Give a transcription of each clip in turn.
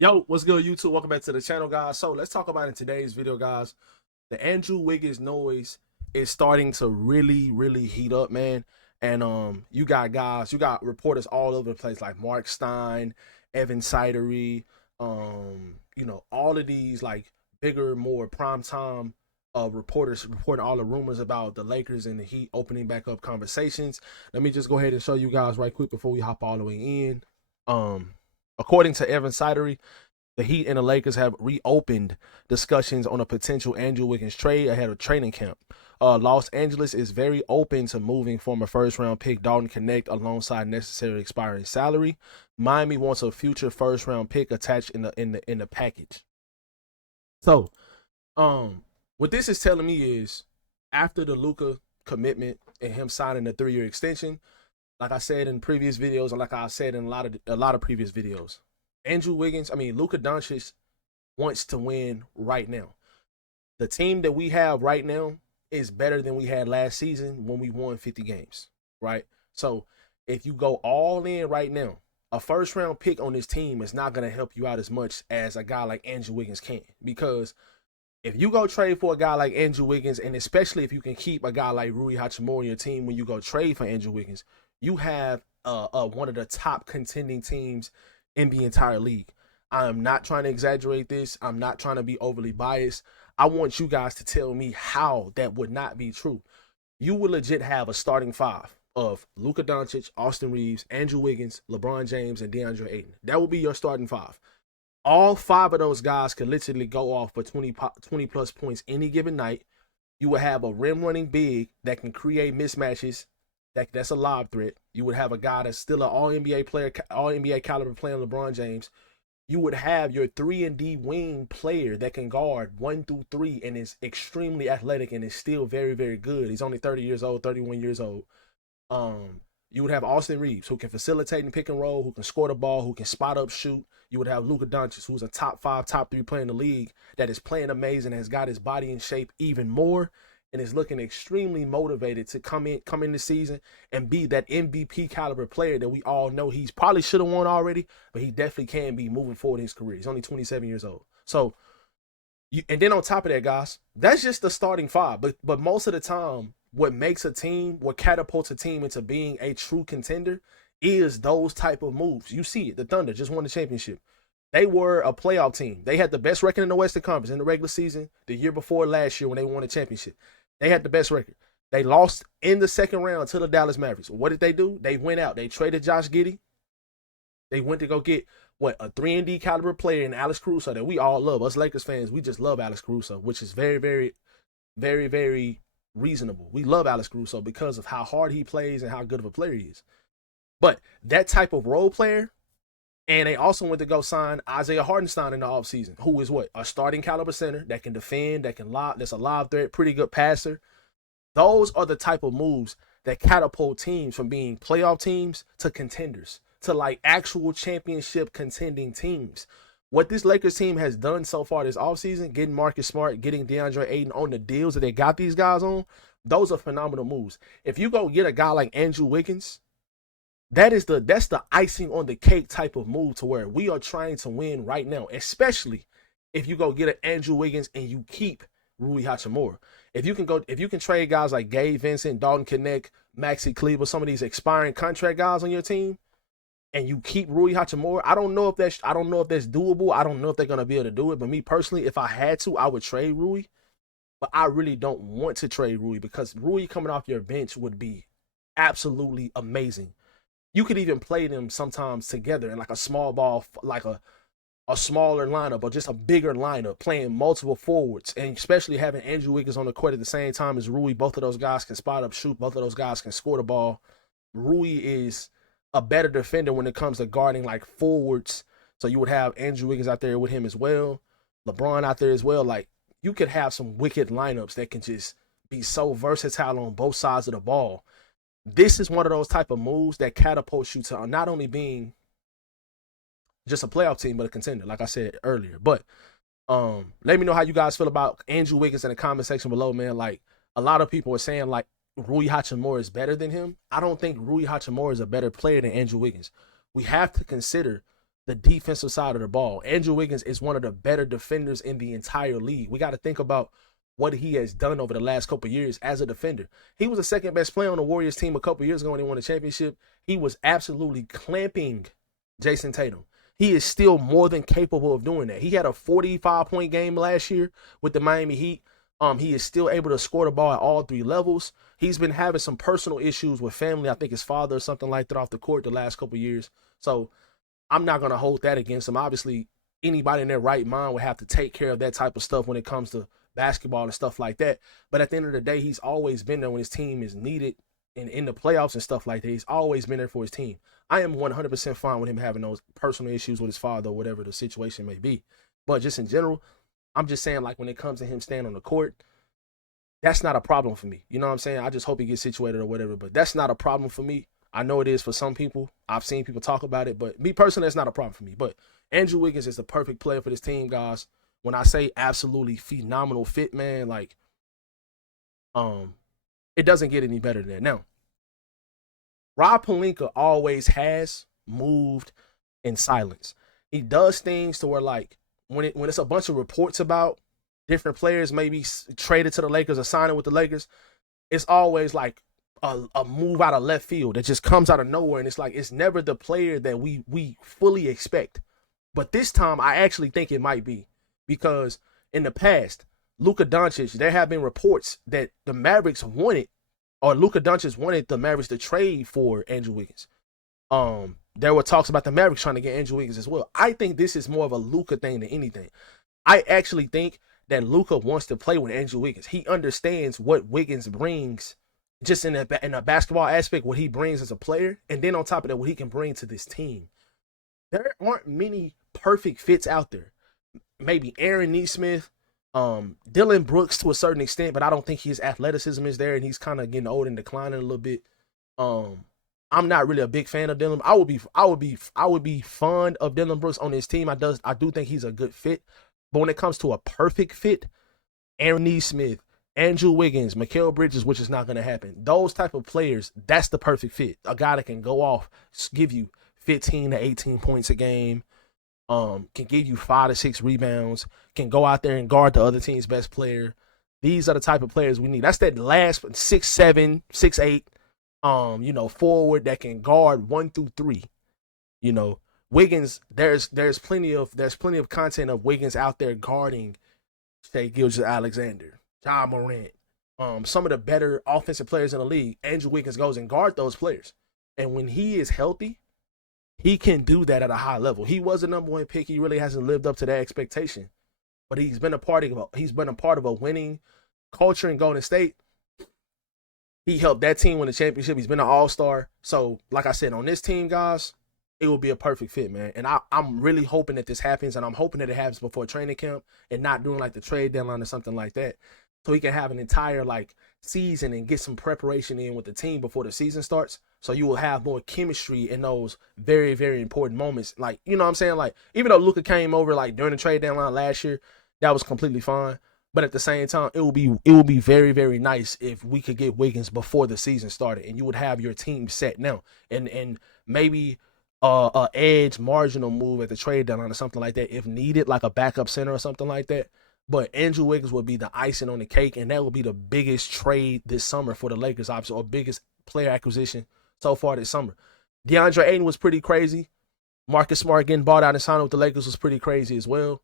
Yo, what's good, YouTube? Welcome back to the channel, guys. So let's talk about in today's video, guys. The Andrew Wiggins noise is starting to really heat up, man. And you got guys, you got reporters all over the place, like Mark Stein, Evan Sidery, all of these like bigger, more primetime reporters reporting all the rumors about the Lakers and the Heat opening back up conversations. Let me just go ahead and show you guys right quick before we hop all the way in. According to Evan Sidery, the Heat and the Lakers have reopened discussions on a potential Andrew Wiggins trade ahead of training camp. Los Angeles is very open to moving former first-round pick Dalton Connect alongside necessary expiring salary. Miami wants a future first-round pick attached in the package. So, what this is telling me is after the Luka commitment and him signing the 3-year extension, like I said in previous videos, and like I said in a lot of previous videos, Luka Doncic wants to win right now. The team that we have right now is better than we had last season when we won 50 games, right? So if you go all in right now, a first round pick on this team is not going to help you out as much as a guy like Andrew Wiggins can. Because if you go trade for a guy like Andrew Wiggins, and especially if you can keep a guy like Rui Hachimura on your team when you go trade for Andrew Wiggins, you have one of the top contending teams in the entire league. I am not trying to exaggerate this. I'm not trying to be overly biased. I want you guys to tell me how that would not be true. You would legit have a starting five of Luka Doncic, Austin Reeves, Andrew Wiggins, LeBron James, and DeAndre Ayton. That would be your starting five. All five of those guys could literally go off for 20 plus points any given night. You would have a rim running big that can create mismatches. That's a lob threat. You would have a guy that's still an all NBA player, all NBA caliber playing LeBron James. You would have your 3-and-D wing player that can guard 1 through 3 and is extremely athletic and is still very good. He's only 30 years old, 31 years old. You would have Austin Reeves, who can facilitate and pick and roll, who can score the ball, who can spot up, shoot. You would have Luka Doncic, who's a top 5, top 3 player in the league that is playing amazing, has got his body in shape even more, and is looking extremely motivated to come in this season and be that MVP caliber player that we all know he's probably should have won already, but he definitely can be moving forward in his career. He's only 27 years old. So, and then on top of that, guys, that's just the starting five. But most of the time, what makes a team, what catapults a team into being a true contender is those type of moves. You see it. The Thunder just won the championship. They were a playoff team. They had the best record in the Western Conference in the regular season the year before last year when they won the championship. They had the best record. They lost in the second round to the Dallas Mavericks. What did they do? They went out. They traded Josh Giddey. They went to go get a 3-and-D caliber player in Alex Caruso that we all love. Us Lakers fans, we just love Alex Caruso, which is very reasonable. We love Alex Caruso because of how hard he plays and how good of a player he is. But that type of role player, and they also went to go sign Isaiah Hartenstein in the offseason, who is what? A starting caliber center that can defend, that can lob, that's a lob threat, pretty good passer. Those are the type of moves that catapult teams from being playoff teams to contenders, to like actual championship contending teams. What this Lakers team has done so far this offseason, getting Marcus Smart, getting DeAndre Ayton on the deals that they got these guys on, those are phenomenal moves. If you go get a guy like Andrew Wiggins, that's the icing on the cake type of move to where we are trying to win right now, especially if you go get an Andrew Wiggins and you keep Rui Hachimura. If you can trade guys like Gabe Vincent, Dalton Connect, Maxi Kleber, some of these expiring contract guys on your team, and you keep Rui Hachimura, I don't know if that's doable. I don't know if they're gonna be able to do it. But me personally, if I had to, I would trade Rui. But I really don't want to trade Rui because Rui coming off your bench would be absolutely amazing. You could even play them sometimes together in like a small ball, like a smaller lineup or just a bigger lineup, playing multiple forwards, and especially having Andrew Wiggins on the court at the same time as Rui. Both of those guys can spot up, shoot. Both of those guys can score the ball. Rui is a better defender when it comes to guarding like forwards. So you would have Andrew Wiggins out there with him as well, LeBron out there as well. Like you could have some wicked lineups that can just be so versatile on both sides of the ball. This is one of those type of moves that catapults you to not only being just a playoff team, but a contender, like I said earlier. But let me know how you guys feel about Andrew Wiggins in the comment section below, man. Like a lot of people are saying like Rui Hachimura is better than him. I don't think Rui Hachimura is a better player than Andrew Wiggins. We have to consider the defensive side of the ball. Andrew Wiggins is one of the better defenders in the entire league. We got to think about what he has done over the last couple of years as a defender. He was the second best player on the Warriors team a couple of years ago when they won the championship. He was absolutely clamping Jason Tatum. He is still more than capable of doing that. He had a 45-point game last year with the Miami Heat. He is still able to score the ball at all three levels. He's been having some personal issues with family. I think his father or something like that off the court the last couple of years. So I'm not going to hold that against him. Obviously, anybody in their right mind would have to take care of that type of stuff when it comes to basketball and stuff like that. But at the end of the day, he's always been there when his team is needed and in the playoffs and stuff like that. He's always been there for his team. I am 100% fine with him having those personal issues with his father or whatever the situation may be. But just in general, I'm just saying, like, when it comes to him staying on the court, that's not a problem for me. You know what I'm saying? I just hope he gets situated or whatever, but that's not a problem for me. I know it is for some people. I've seen people talk about it, but me personally, that's not a problem for me. But Andrew Wiggins is the perfect player for this team, guys. When I say absolutely phenomenal fit, man, like, it doesn't get any better than that. Now, Rob Pelinka always has moved in silence. He does things to where, like, when it's a bunch of reports about different players maybe traded to the Lakers or signing with the Lakers, it's always like a move out of left field that just comes out of nowhere, and it's like it's never the player that we fully expect. But this time, I actually think it might be, because in the past, Luka Doncic, there have been reports that the Mavericks wanted, or Luka Doncic wanted the Mavericks to trade for Andrew Wiggins. There were talks about the Mavericks trying to get Andrew Wiggins as well. I think this is more of a Luka thing than anything. I actually think that Luka wants to play with Andrew Wiggins. He understands what Wiggins brings, just in a basketball aspect, what he brings as a player, and then on top of that, what he can bring to this team. There aren't many perfect fits out there. Maybe Aaron Nesmith, Dylan Brooks to a certain extent, but I don't think his athleticism is there, and he's kind of getting old and declining a little bit. I'm not really a big fan of Dylan. I would be fond of Dylan Brooks on his team. I do think he's a good fit. But when it comes to a perfect fit, Aaron Nesmith, Andrew Wiggins, Mikal Bridges, which is not going to happen. Those type of players, that's the perfect fit. A guy that can go off, give you 15 to 18 points a game, can give you 5 to 6 rebounds, can go out there and guard the other team's best player. These are the type of players we need. That's that last 6'7", 6'8", forward that can guard 1 through 3. Wiggins, there's plenty of content of Wiggins out there guarding Shai Gilgeous-Alexander, Ja Morant, some of the better offensive players in the league. Andrew Wiggins goes and guard those players, and when he is healthy, he can do that at a high level. He was a number 1 pick. He really hasn't lived up to that expectation, but he's been a part of a winning culture in Golden State. He helped that team win the championship. He's been an all-star. So, like I said, on this team, guys, it will be a perfect fit, man. And I'm really hoping that this happens, and I'm hoping that it happens before training camp and not doing like the trade deadline or something like that, so he can have an entire like season and get some preparation in with the team before the season starts. So you will have more chemistry in those very, very important moments. Like, you know what I'm saying? Like, even though Luka came over like during the trade deadline last year, that was completely fine. But at the same time, it will be very, very nice if we could get Wiggins before the season started, and you would have your team set now, and maybe a edge marginal move at the trade deadline or something like that if needed, like a backup center or something like that. But Andrew Wiggins would be the icing on the cake, and that would be the biggest trade this summer for the Lakers, obviously, or biggest player acquisition so far this summer. DeAndre Ayton was pretty crazy. Marcus Smart getting bought out and signed with the Lakers was pretty crazy as well.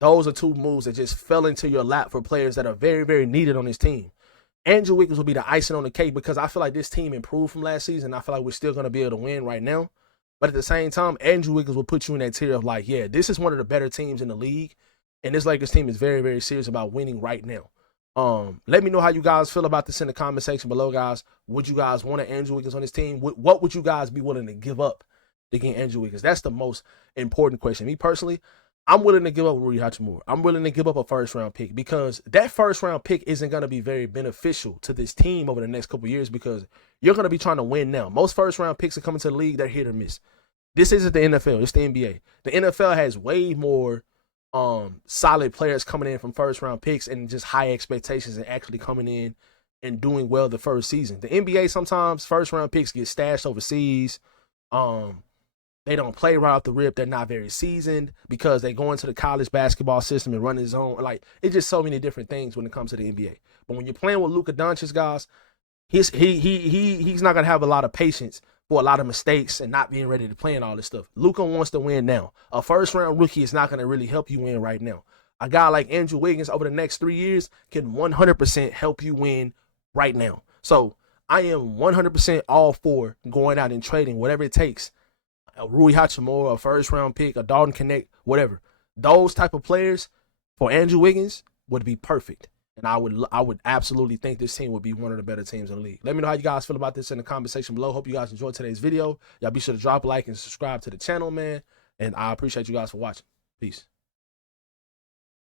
Those are 2 moves that just fell into your lap for players that are very, very needed on this team. Andrew Wiggins will be the icing on the cake because I feel like this team improved from last season. I feel like we're still going to be able to win right now. But at the same time, Andrew Wiggins will put you in that tier of like, yeah, this is one of the better teams in the league. And this Lakers team is very, very serious about winning right now. Let me know how you guys feel about this in the comment section below, guys. Would you guys want an Andrew Wiggins on this team? What would you guys be willing to give up to get Andrew Wiggins? That's the most important question. Me personally, I'm willing to give up Rui Hachimura. I'm willing to give up a first-round pick because that first-round pick isn't going to be very beneficial to this team over the next couple of years because you're going to be trying to win now. Most first-round picks are coming to the league. They're hit or miss. This isn't the NFL. It's the NBA. The NFL has way more solid players coming in from first-round picks and just high expectations and actually coming in and doing well the first season. The NBA, sometimes first-round picks get stashed overseas. They don't play right off the rip. They're not very seasoned because they go into the college basketball system and run his own. Like, it's just so many different things when it comes to the NBA. But when you're playing with Luka Doncic, guys, he's not gonna have a lot of patience for a lot of mistakes and not being ready to play and all this stuff. Luka wants to win now. A first round rookie is not gonna really help you win right now. A guy like Andrew Wiggins over the next 3 years can 100% help you win right now. So I am 100% all for going out and trading whatever it takes. A Rui Hachimura, a first round pick, a Dalton Connect, whatever. Those type of players for Andrew Wiggins would be perfect. And I would absolutely think this team would be one of the better teams in the league. Let me know how you guys feel about this in the comment section below. Hope you guys enjoyed today's video. Y'all be sure to drop a like and subscribe to the channel, man. And I appreciate you guys for watching. Peace.